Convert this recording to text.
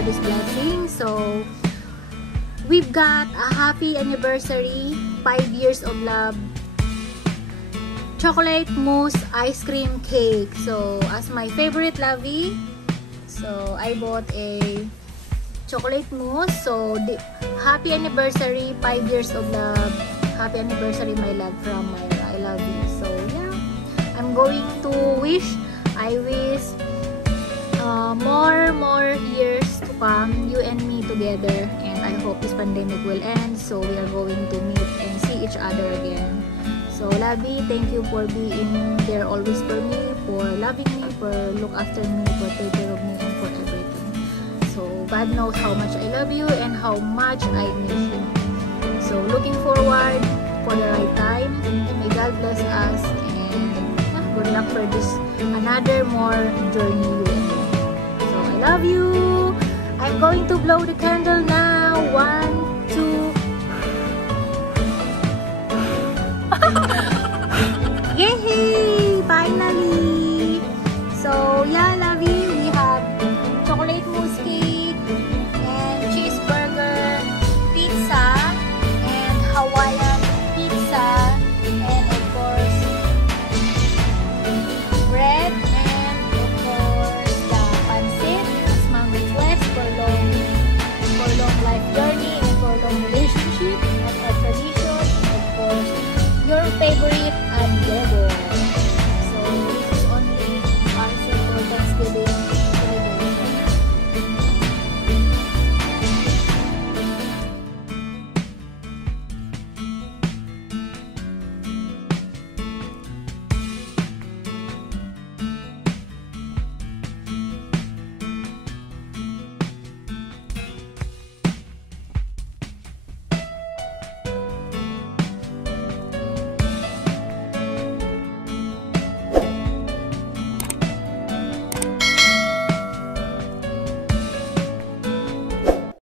for this blessing. So, we've got a happy anniversary, 5 years of love, chocolate mousse ice cream cake. So, as my favorite lovey, so I bought a chocolate mousse. So, happy anniversary, 5 years of love. Happy anniversary, my love, from Myra. I love you. So, yeah. I'm going to wish, I wish more years to come, you and me together. And I hope this pandemic will end. So, we are going to meet and see each other again. So, Lovey, thank you for being there always for me, for loving me, for look after me, for take care of me, and for everything. So, God knows how much I love you and how much I miss you. So, looking forward for the right time. May God bless us, and good luck for this another more journey with me. So, I love you. I'm going to blow the candle